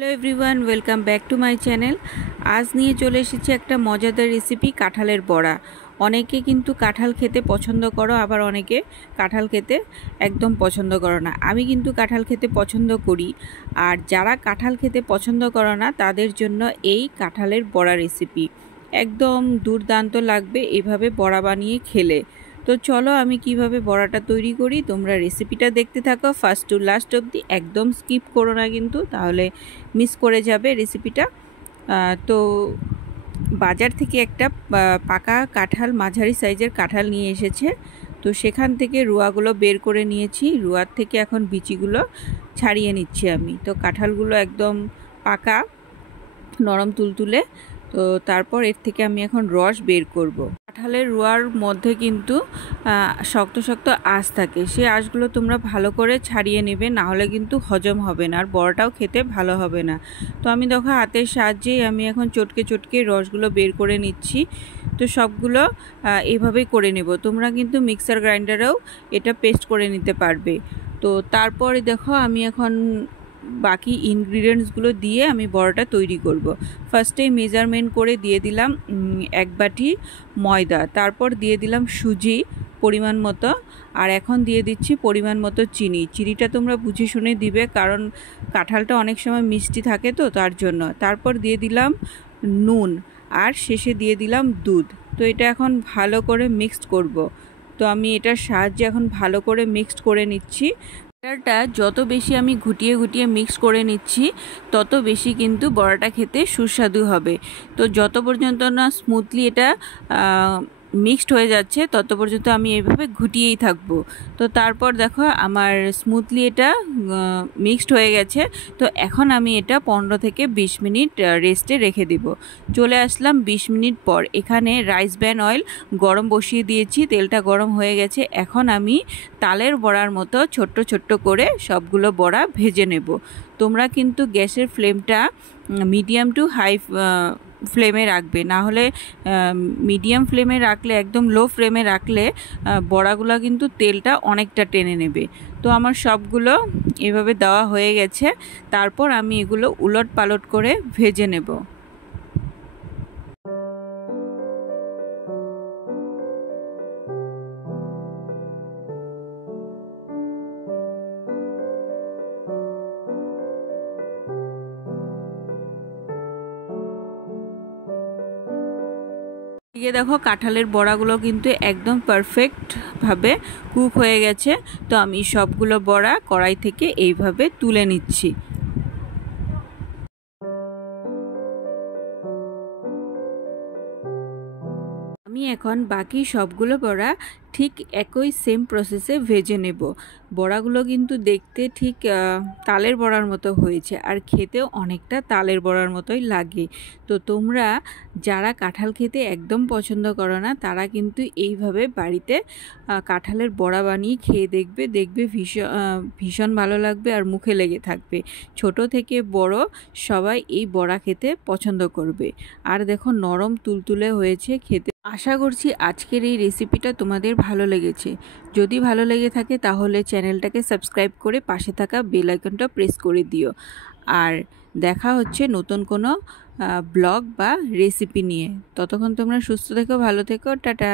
Hello everyone, welcome back to my channel. আজ নিয়ে চলে এসেছি একটা মজাদার রেসিপি, কাঁঠালের বড়া। অনেকে কিন্তু কাঁঠাল খেতে পছন্দ করো, আবার অনেকে কাঁঠাল খেতে একদম পছন্দ করো না। আমি কিন্তু কাঁঠাল খেতে পছন্দ করি, আর যারা কাঁঠাল খেতে পছন্দ করো না তাদের জন্য এই কাঁঠালের বড়া রেসিপি একদম দুর্দান্ত লাগবে এভাবে বড়া বানিয়ে খেলে। তো চলো আমি কিভাবে বড়াটা তৈরি করি, তোমরা রেসিপিটা দেখতে থাকো ফার্স্ট টু লাস্ট অবধি, একদম স্কিপ করো না কিন্তু, তাহলে মিস করে যাবে রেসিপিটা। তো বাজার থেকে একটা পাকা কাঁঠাল, মাঝারি সাইজের কাঁঠাল নিয়ে এসেছে। তো সেখান থেকে রুয়াগুলো বের করে নিয়েছি, রুয়ার থেকে এখন বিচিগুলো ছাড়িয়ে নিচ্ছি আমি। তো কাঁঠালগুলো একদম পাকা, নরম তুলতুলে। তো তারপর এর থেকে আমি এখন রস বের করব। কাঁঠালের রুয়ার মধ্যে কিন্তু শক্ত শক্ত আঁশ থাকে, সেই আঁশগুলো তোমরা ভালো করে ছাড়িয়ে নেবে, না হলে কিন্তু হজম হবে না আর বড়াটাও খেতে ভালো হবে না। তো আমি দেখো হাতের সাহায্যেই আমি এখন চটকে চটকে রসগুলো বের করে নিচ্ছি। তো সবগুলো এভাবেই করে নেব। তোমরা কিন্তু মিক্সার গ্রাইন্ডারেও এটা পেস্ট করে নিতে পারবে। তো তারপরে দেখো আমি এখন বাকি ইনগ্রিডিয়েন্টসগুলো দিয়ে আমি বড়াটা তৈরি করব। ফার্স্টে মেজারমেন্ট করে দিয়ে দিলাম 1 বাটি ময়দা, তারপর দিয়ে দিলাম সুজি পরিমাণ মতো, আর এখন দিয়ে দিচ্ছি পরিমাণ মতো চিনি। চিনিটা তোমরা বুঝে শুনে দিবে, কারণ কাঁঠালটা অনেক সময় মিষ্টি থাকে তো তার জন্য। তারপর দিয়ে দিলাম নুন, আর শেষে দিয়ে দিলাম দুধ। তো এটা এখন ভালো করে মিক্সড করব। তো আমি এটার সাহায্যে এখন ভালো করে মিক্সড করে নিচ্ছি। ব্যাটারটা যত বেশি আমি ঘুটিয়ে ঘুটিয়ে মিক্স করে নিচ্ছি, তত বেশি কিন্তু বড়াটা খেতে সুস্বাদু হবে। তো যত পর্যন্ত না স্মুথলি এটা মিক্সড হয়ে যাচ্ছে, তত পর্যন্ত আমি এইভাবে ঘুটিয়েই থাকবো। তো তারপর দেখো আমার স্মুথলি এটা মিক্সড হয়ে গেছে। তো এখন আমি এটা 15 থেকে 20 মিনিট রেস্টে রেখে দেব। চলে আসলাম 20 মিনিট পর। এখানে রাইস ব্র্যান অয়েল গরম বসিয়ে দিয়েছি, তেলটা গরম হয়ে গেছে। এখন আমি তালের বড়ার মতো ছোট্ট ছোট্ট করে সবগুলো বড়া ভেজে নেব। তোমরা কিন্তু গ্যাসের ফ্লেমটা মিডিয়াম টু হাই ফ্লেমে রাখবে, না হলে মিডিয়াম ফ্লেমে রাখলে, একদম লো ফ্লেমে রাখলে বড়াগুলো কিন্তু তেলটা অনেকটা টেনে নেবে। তো আমার সবগুলো এভাবে দেওয়া হয়ে গেছে। তারপর আমি এগুলো উলট পালট করে ভেজে নেব। এদিকে দেখো কাঁঠালের বড়াগুলো কিন্তু একদম পারফেক্টভাবে কুক হয়ে গেছে। তো আমি সবগুলো বড়া কড়াই থেকে এইভাবে তুলে নিচ্ছি। আমি এখন বাকি সবগুলো বড়া ঠিক একই সেম প্রসেসে ভেজে নেব। বড়াগুলো কিন্তু দেখতে ঠিক তালের বড়ার মতো হয়েছে, আর খেতেও অনেকটা তালের বড়ার মতোই লাগে। তো তোমরা যারা কাঁঠাল খেতে একদম পছন্দ করো না, তারা কিন্তু এইভাবে বাড়িতে কাঁঠালের বড়া বানিয়ে খেয়ে দেখবে, ভীষণ ভালো লাগবে আর মুখে লেগে থাকবে। ছোট থেকে বড় সবাই এই বড়া খেতে পছন্দ করবে। আর দেখো নরম তুলতুলে হয়েছে খেতে। আশা করছি আজকের এই রেসিপিটা তোমাদের ভালো লেগেছে। যদি ভালো লেগে থাকে তাহলে চ্যানেলটাকে সাবস্ক্রাইব করে পাশে থাকা বেল আইকনটা প্রেস করে দিও। আর দেখা হচ্ছে নতুন কোনো ব্লগ বা রেসিপি নিয়ে। ততক্ষণ তোমরা সুস্থ থেকো, ভালো থেকো, টাটা।